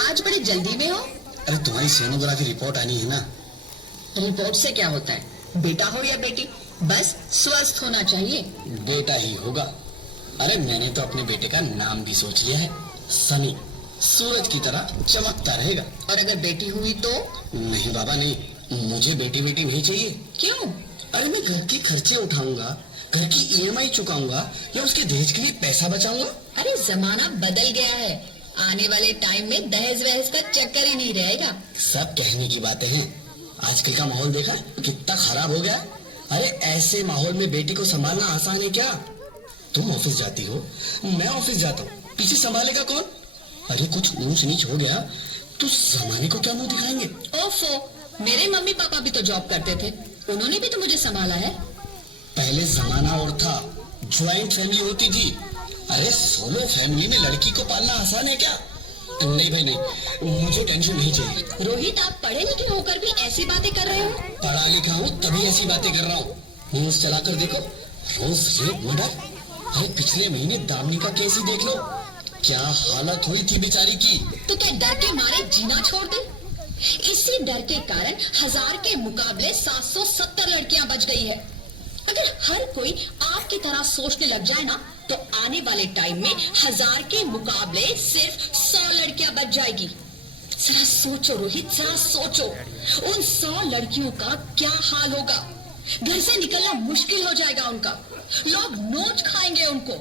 आज बड़ी जल्दी में हो? अरे तुम्हारी सोनोग्राफी रिपोर्ट आनी है ना। रिपोर्ट से क्या होता है? बेटा हो या बेटी, बस स्वस्थ होना चाहिए। बेटा ही होगा। अरे मैंने तो अपने बेटे का नाम भी सोच लिया है, सनी। सूरज की तरह चमकता रहेगा। और अगर बेटी हुई तो? नहीं बाबा नहीं, मुझे बेटी बेटी नहीं चाहिए। क्यों? अरे मैं घर के खर्चे उठाऊंगा, घर की ईएमआई चुकाऊंगा या उसके दहेज के लिए पैसा बचाऊंगा। अरे जमाना बदल गया है, आने वाले टाइम में दहेज वहेज का चक्कर ही नहीं रहेगा। सब कहने की बातें हैं, आजकल का माहौल देखा कितना खराब हो गया। अरे ऐसे माहौल में बेटी को संभालना आसान है क्या? तुम ऑफिस जाती हो, मैं ऑफिस जाता हूँ, पीछे संभालेगा कौन? अरे कुछ ऊंच नीच हो गया तो जमाने को क्या मुंह दिखाएंगे? ओफो, मेरे मम्मी पापा भी तो जॉब करते थे, उन्होंने भी तो मुझे संभाला है। पहले जमाना और था, ज्वाइंट फैमिली होती थी। अरे सोलो फैमिली में लड़की को पालना आसान है क्या? नहीं भाई नहीं, मुझे टेंशन नहीं चाहिए। रोहित, आप पढ़े लिखे होकर भी ऐसी बातें कर रहे हो? पढ़ा लिखा हूँ तभी ऐसी बातें कर रहा हूँ। न्यूज चलाकर देखो, रोज रेप मर्डर। अरे पिछले महीने दामिनी का केस ही देख लो, क्या हालत हुई थी बेचारी की। तो क्या डर के मारे जीना छोड़ दे? इसी डर के कारण 1000 के मुकाबले 770 लड़कियां बच गई है। अगर हर कोई आपकी तरह सोचने लग जाए ना, तो आने वाले टाइम में 1000 के मुकाबले सिर्फ 100 लड़कियां बच जाएगी। जरा सोचो रोहित, जरा सोचो, उन 100 लड़कियों का क्या हाल होगा। घर से निकलना मुश्किल हो जाएगा उनका, लोग नोच खाएंगे उनको।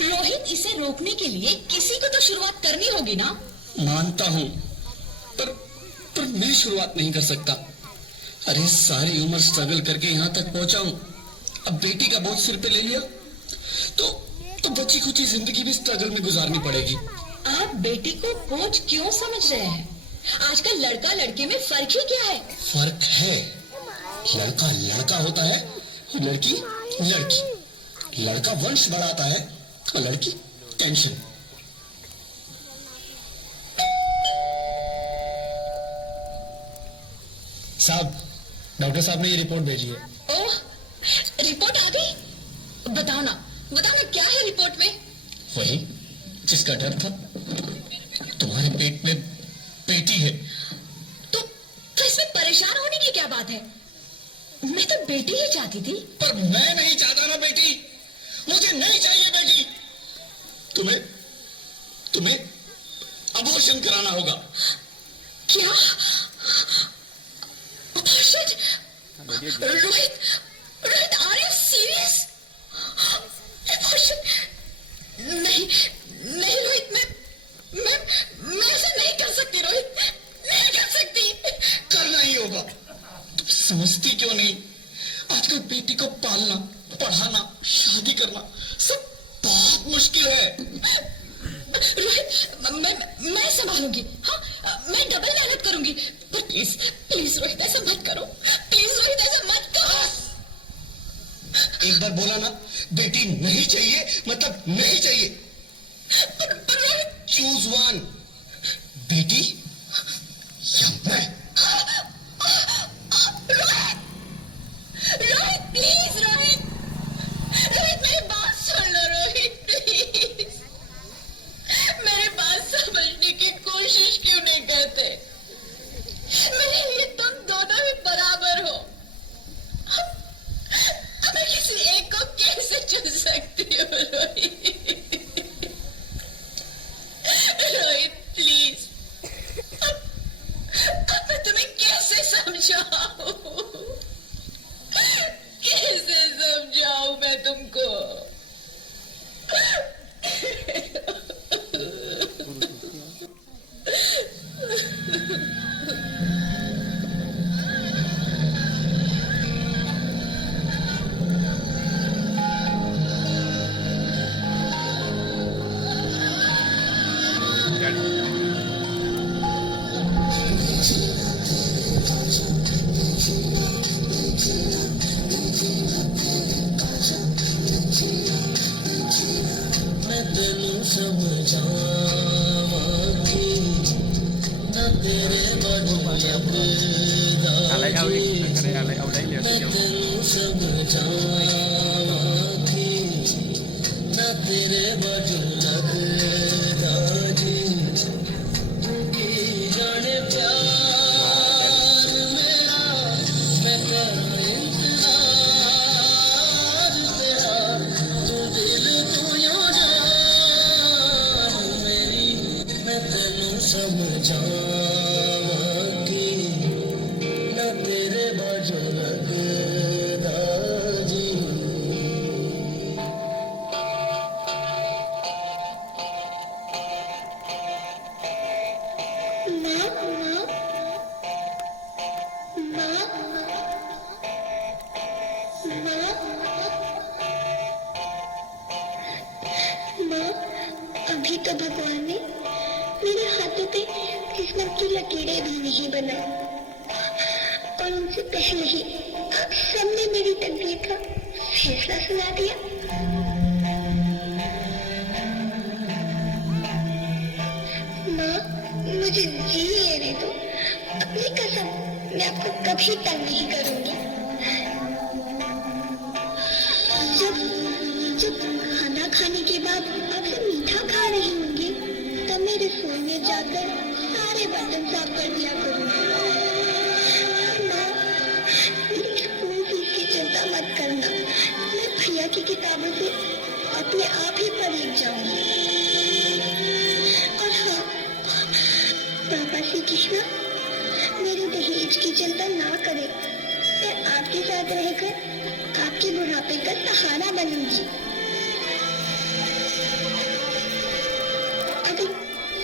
रोहित, इसे रोकने के लिए किसी को तो शुरुआत करनी होगी ना? मानता हूँ, पर मैं शुरुआत नहीं कर सकता। अरे सारी उम्र स्ट्रगल करके यहाँ तक पहुंचा हूँ, अब बेटी का बोझ सिर पे ले लिया तो बची खुची जिंदगी भी स्ट्रगल में गुजारनी पड़ेगी। आप बेटी को बोझ क्यों समझ रहे हैं? आजकल लड़का लड़के में फर्क ही क्या है? फर्क है, लड़का लड़का होता है, लड़की लड़की। लड़का वंश बढ़ाता है और लड़की टेंशन। साहब, डॉक्टर साहब ने ये रिपोर्ट भेजी है। ओह, रिपोर्ट आ गई? बताओ ना क्या है रिपोर्ट में? वही जिसका डर था, तुम्हारे पेट में बेटी है। तो इसमें परेशान होने की क्या बात है? मैं तो बेटी ही चाहती थी। पर मैं नहीं चाहता ना बेटी, मुझे नहीं चाहिए बेटी। तुम्हें अबॉर्शन कराना होगा। क्या? Abortion? Rohit, are you serious? Abortion? नहीं रोहित, मैं ऐसा नहीं कर सकती रोहित, नहीं कर सकती। करना ही होगा। तुम समझती क्यों नहीं? आजकल बेटी को पालना, पढ़ाना, शादी करना सब बहुत मुश्किल है। रोहित, मैं संभालूंगी। हाँ, मैं डबल मेहनत करूंगी। पर प्लीज रोहित, ऐसा मत करो। प्लीज रोहित, ऐसा मत करो। एक बार बोला ना, बेटी नहीं चाहिए मतलब नहीं चाहिए। पर रोहित, चूज वन, बेटी या मैं। रोहित प्लीज, रोहित मेरी बात सुन लो रोहित, प्लीज। मेरी बात समझने की कोशिश क्यों नहीं करते? मेरे लिए तुम दोनों ही बराबर हो। अब मैं किसी एक को कैसे चुन सकती हूँ रोहित? रोहित प्लीज, अब मैं तुम्हें कैसे समझाऊं? कैसे समझाऊं मैं तुमको? Alay ao đi, cái này alay ao đấy liền được तेरे समझावा कि न तेरे बाजू लगदा जी। अभी तो भगवान ने मेरे हाथों पे किस्मत की लकीरें भी नहीं बनाई और उनसे पहले ही आप सबने मेरी तकदीर का फैसला सुना दिया। माँ, मुझे जी लेने दो। अपनी कसम, मैं आपको कभी तंग नहीं करूंगी। जब खाना खाने के बाद आपसे मीठा खा रही होंगी तब मैं रसोई में जाकर सारे बर्तन साफ कर दिया करूंगी। माँ, मेरी स्कूल फीस की चिंता मत करना। मैं भैया की किताबों से अपने आप ही पढ़ लिख जाऊंगी। और हाँ, पापा से कहना मेरे दहेज की चिंता ना करे। मैं आपके साथ रहकर आपके बुढ़ापे का सहारा बनूंगी। अगर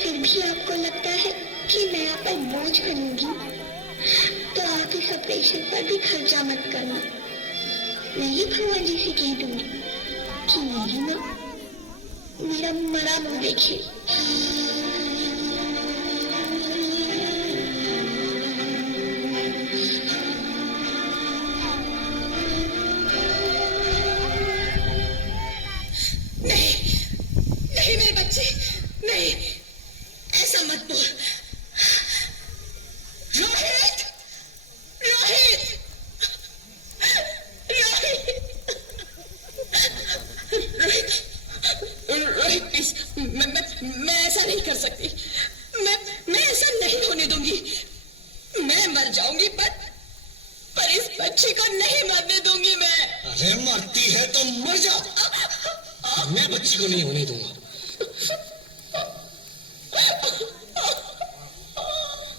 फिर भी आपको लगता है कि मैं आप पर बोझ बनूंगी तो आप इस ऑपरेशन पर भी खर्चा मत करना। मैं ही भगवान जी से कह दूंगी कि मेरी माँ मेरा मरा मुंह देखे। नहीं मेरे बच्चे, नहीं, ऐसा मत बोल। रोहित, रोहित, रोहित, रोहित प्लीज, मैं ऐसा नहीं कर सकती। मैं ऐसा नहीं होने दूंगी। मैं मर जाऊंगी पर इस बच्ची को नहीं मरने दूंगी मैं। अरे मरती है तो मर जा, मैं बच्ची को नहीं होने दूंगा।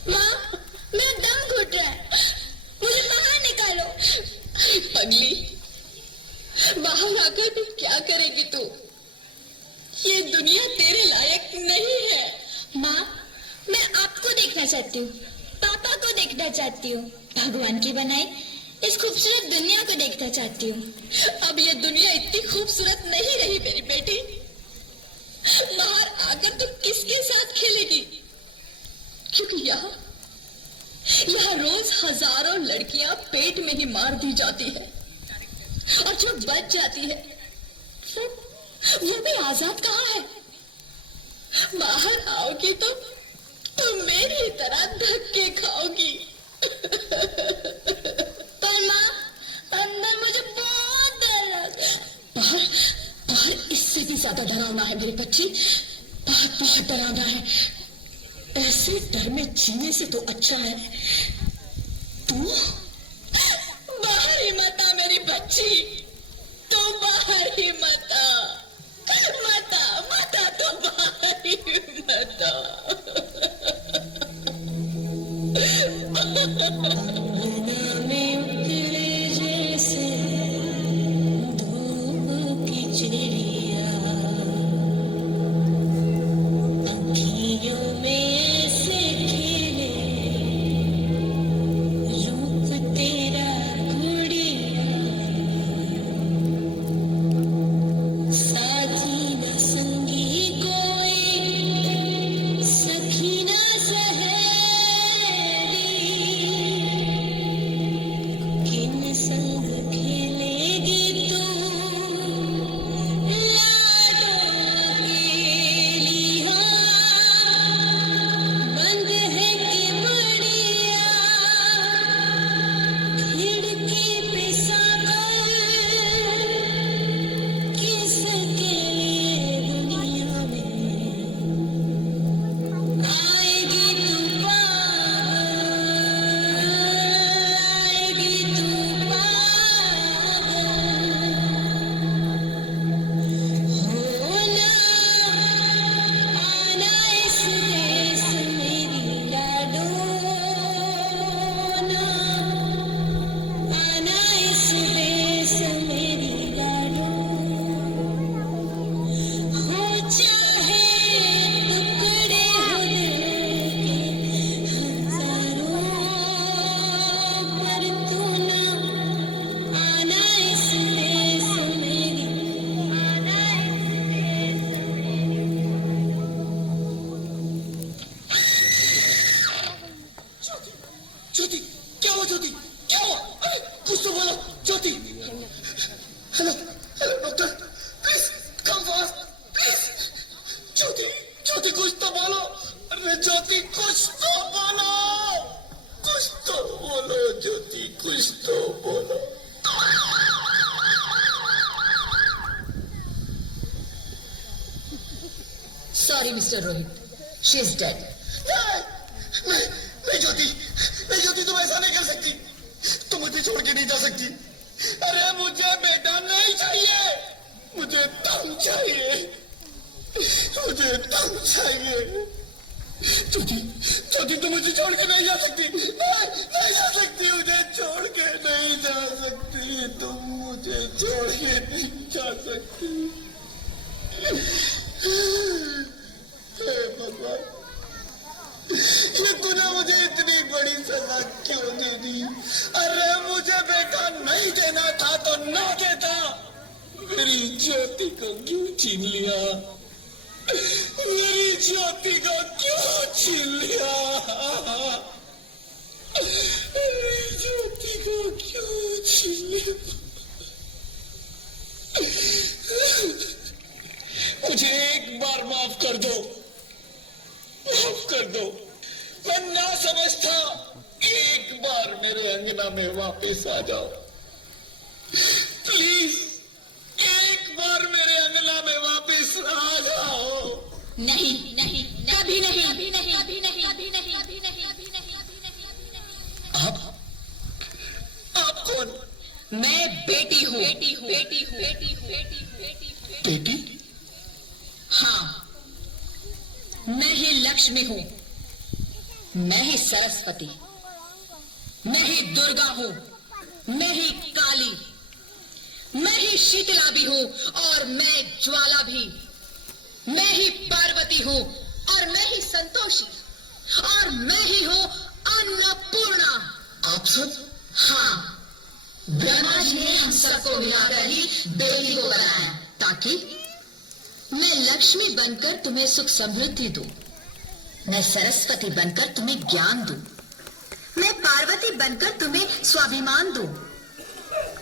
माँ, मेरा दम घुट रहा है, मुझे बाहर निकालो। पगली, बाहर आकर भी क्या करेगी तू? ये दुनिया तेरे लायक नहीं है। माँ, मैं आपको देखना चाहती हूँ, पापा को देखना चाहती हूँ, भगवान की बनाई इस खूबसूरत दुनिया को देखना चाहती हूँ। अब ये दुनिया इतनी खूबसूरत नहीं रही मेरी बेटी। बाहर आकर तू किसके साथ खेलेगी? क्योंकि यहाँ रोज हजारों लड़कियां पेट में ही मार दी जाती है और जो बच जाती है वो भी आजाद कहाँ है? बाहर आओगी तो मेरी तरह धक्के खाओगी। पर माँ, अंदर मुझे बहुत डर लग रहा है। बाहर इससे भी ज्यादा डरावना है मेरे बच्चे, बहुत डरावना है। ऐसे डर में जीने से तो अच्छा है तू बाहर ही मत आ मेरी बच्ची, तू बाहर ही मत आ, तो बाहर ही मत आ। सखी कुछ तो बोलो, कुछ तो बोलो ज्योति, कुछ तो बोलो। Sorry mister Rohit, she is dead. नहीं ज्योति, तुम ऐसा नहीं कर सकती, तुम मुझे छोड़ के नहीं जा सकती। अरे मुझे बेटा नहीं चाहिए, मुझे तुम चाहिए, मुझे तुम चाहिए। ज्योति तुम मुझे छोड़ के नहीं जा सकती, नहीं जा सकती, मुझे छोड़ के नहीं जा सकती, तुम मुझे छोड़ के नहीं जा सकती। हे भगवान, ये तूने मुझे इतनी बड़ी सजा क्यों दे दी? अरे मुझे बेटा नहीं देना था तो ना देता, मेरी ज्योति को क्यों छीन लिया? मेरी ज्योति को क्यों छीन लिया? मेरी ज्योति को क्यों छीन लिया? मुझे एक बार माफ कर दो, माफ कर दो, मैं ना समझता, एक बार मेरे अंगना में वापस आ जाओ प्लीज, एक बार मेरे अंगना में वापस आ जाओ। नहीं नहीं, कभी नहीं, कभी नहीं, कभी नहीं, कभी नहीं, कभी नहीं, कभी नहीं। आप कौन? मैं बेटी हूँ, बेटी हूँ, बेटी हूँ, बेटी हूँ, बेटी हूँ, बेटी हूँ, बेटी? हाँ, मैं ही लक्ष्मी हूँ, मैं ही सरस्वती, मैं ही दुर्गा हूँ, मैं ही काली, मैं ही शीतला भी हूँ और मैं ज्वाला भी, मैं ही पार्वती हूँ और मैं ही संतोषी और मैं ही हूँ अन्नपूर्णा। आप सब? हाँ, ब्रह्मा जी ने हम सबको मिलाकर ही बेटी को बनाया ताकि मैं लक्ष्मी बनकर तुम्हें सुख समृद्धि दूं, मैं सरस्वती बनकर तुम्हें ज्ञान दूं, मैं पार्वती बनकर तुम्हें स्वाभिमान दूं,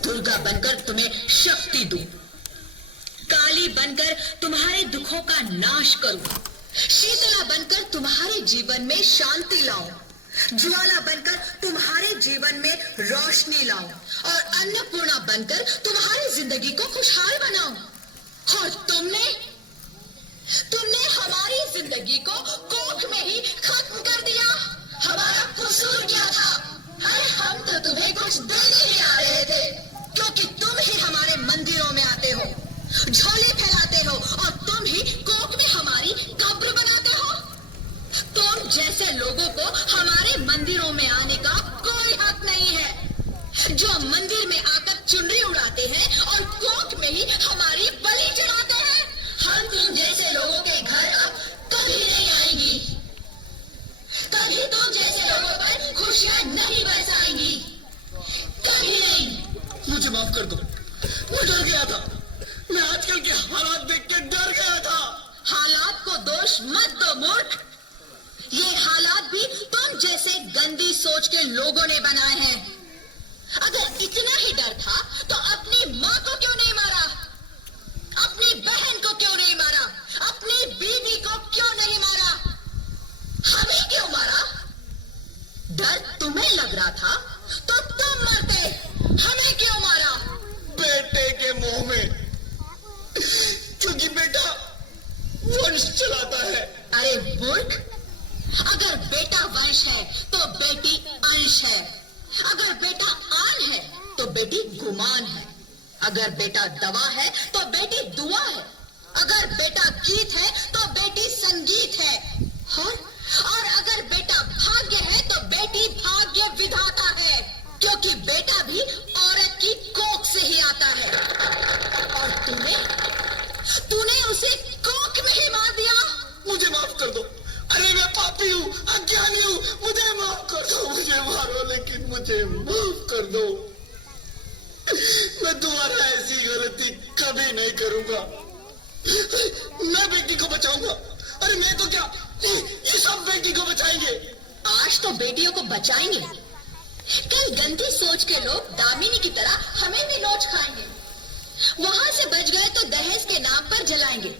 दुर्गा बनकर तुम्हें शक्ति दूं, काली बनकर तुम्हारे दुखों का नाश करूं, शीतला बनकर तुम्हारे जीवन में शांति लाऊं, ज्वाला बनकर तुम्हारे जीवन में रोशनी लाऊं और अन्नपूर्णा बनकर तुम्हारी जिंदगी को खुशहाल बनाऊं। और तुमने हमारी जिंदगी को कोख में ही खत्म कर दिया। हमारा कसूर क्या था? अरे हम तो तुम्हें कुछ देने ही आ रहे थे, क्योंकि तुम ही हमारे मंदिरों में आते हो, झोले फैलाते हो और तुम ही कोख में हमारी कब्र बनाते हो। तुम जैसे लोगों को हमारे मंदिरों में आने का कोई हक नहीं है, जो मंदिर में आकर चुनरी उड़ाते हैं और कोख में ही हमारी बलि चढ़ाते हैं। हम तुम जैसे लोगों के घर अब कभी नहीं आएंगी, कभी तुम जैसे लोगों पर खुशियां नहीं बरसाएंगी, कभी नहीं। मुझे माफ कर दो, मैं डर गया था, मैं आजकल के हालात देख के डर गया था। हालात को दोष मत दो मूर्ख, ये हालात भी तुम जैसे गंदी सोच के लोगों ने बनाए हैं। अगर इतना ही डर था तो अपनी माँ को क्यों नहीं मारा, अपनी बहन को क्यों नहीं मारा, अपनी बीवी को क्यों नहीं मारा, हमें क्यों मारा? डर तुम्हें लग रहा था तो तुम मरते, हमें क्यों मारा? बेटे के मुंह में, क्योंकि बेटा वंश चलाता है। अरे मूर्ख, अगर बेटा वंश है तो बेटी अंश है, अगर बेटा आन है तो बेटी गुमान है, अगर बेटा दवा है तो बेटी दुआ है, अगर बेटा गीत है तो बेटी संगीत है, और अगर बेटा भाग्य है तो बेटी भाग्य विधाता है, क्योंकि बेटा भी औरत की कोख से ही आता है। और तूने उसे कोख में ही मार दिया। मुझे माफ कर दो, अरे मैं पापी हूँ, अज्ञानी हूँ, मुझे माफ कर दो, मुझे मारो लेकिन मुझे माफ कर दो। मैं दोबारा ऐसी गलती कभी नहीं करूंगा, मैं बेटी को बचाऊंगा। अरे मैं तो क्या, ये सब बेटी को बचाएंगे। आज तो बेटियों को बचाएंगे, कल गंदी सोच के लोग दामिनी की तरह हमें भी नोच खाएंगे, वहां से बच गए तो दहेज के नाम पर जलाएंगे।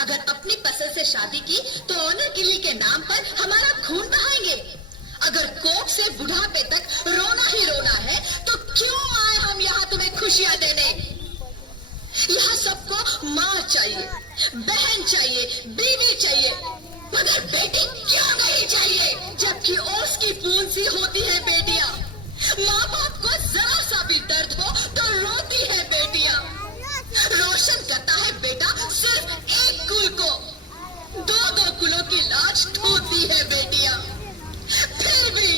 अगर अपनी पसंद से शादी की तो ऑनर किलिंग के नाम पर हमारा खून बहाएंगे। अगर कोख से बुढ़ापे तक रोना ही रोना है तो क्यों आए हम यहाँ तुम्हें खुशियां देने। यहाँ सबको माँ चाहिए, बहन चाहिए, बीवी चाहिए, मगर बेटी क्यों नहीं चाहिए। जबकि ओस की बूंद सी होती है बेटियां। माँ बाप को जरा सा भी दर्द हो तो रोती है बेटियां। रोशन करता है बेटा सिर्फ एक कुल को, दो दो कुलों की लाज ढोती है बेटियां। फिर भी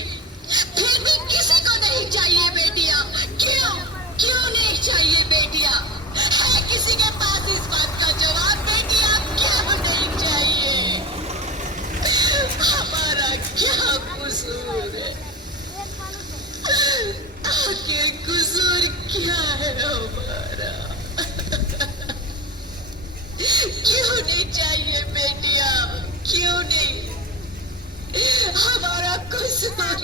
किसी को नहीं चाहिए बेटियां। क्यों नहीं चाहिए बेटियां। है किसी के पास इस बात का जवाब बेटियां क्यों नहीं चाहिए। हमारा क्या कसूर है, आखिर कसूर क्या है हमारा। क्यों नहीं चाहिए बेटियां, क्यों नहीं। हमारा कसूर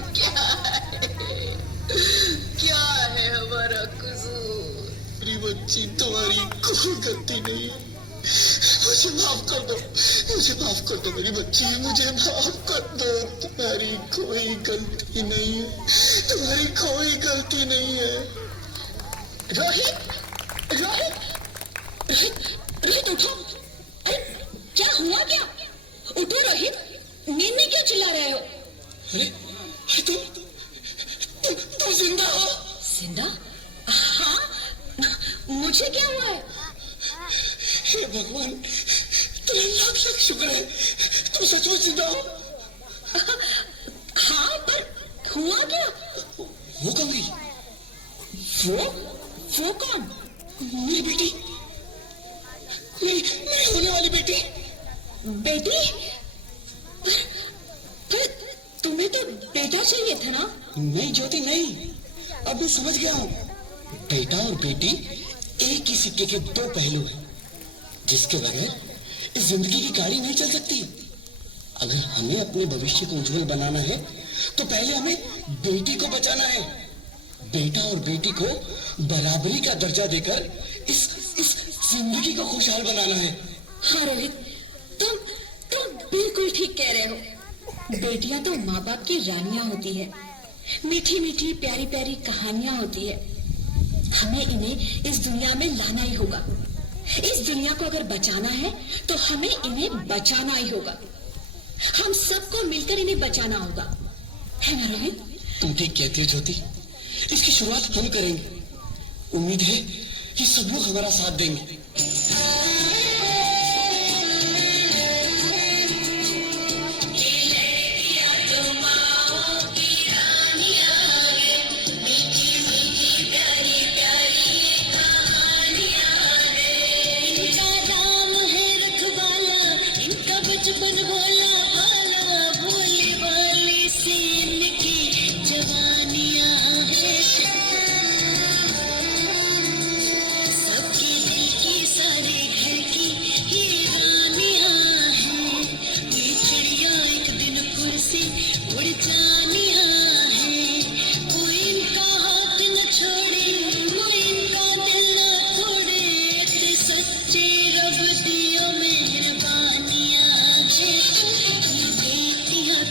क्या है हमारा कसूर। मेरी बच्ची तुम्हारी कोई गलती नहीं है। मुझे माफ कर दो, मुझे माफ कर दो मेरी बच्ची, मुझे माफ कर दो। तुम्हारी कोई गलती नहीं है, तुम्हारी कोई गलती नहीं है। रोहित रोहित रोहित रोहित उठो। अरे क्या हुआ क्या। उठो रोहित, नींद में क्यों चिल्ला रहे हो। अरे तुम जिंदा हो। जिंदा? हाँ, मुझे क्या हुआ है। हे भगवान, तेरा लाख लाख शुक्र है, तुम सचमुच जिंदा हो। हाँ, पर हुआ क्या। वो कौन गई। वो कौन। मेरी बेटी, मेरी होने वाली बेटी। बेटी? पर तुम्हें तो बेटा चाहिए था ना। नहीं ज्योति नहीं, अब मैं समझ गया हूँ। बेटा और बेटी एक ही सिक्के के दो पहलू हैं, जिसके बगैर इस जिंदगी की गाड़ी नहीं चल सकती। अगर हमें अपने भविष्य को उज्जवल बनाना है तो पहले हमें बेटी को बचाना है। बेटा और बेटी को बराबरी का दर्जा देकर इस जिंदगी को खुशहाल बनाना है। हाँ रोहित, तुम बिल्कुल ठीक कह रहे हो। बेटियां तो माँ बाप की रानियां होती है, मीठी मीठी प्यारी प्यारी कहानियां होती है। हमें इन्हें इस दुनिया में लाना ही होगा। इस दुनिया को अगर बचाना है तो हमें इन्हें बचाना ही होगा। हम सबको मिलकर इन्हें बचाना होगा, है ना रोहित। तुम ठीक कहती हो ज्योति, इसकी शुरुआत हम करेंगे। उम्मीद है कि सब लोग हमारा साथ देंगे।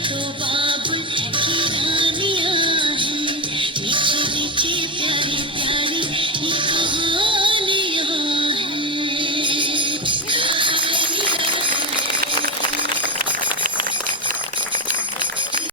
तो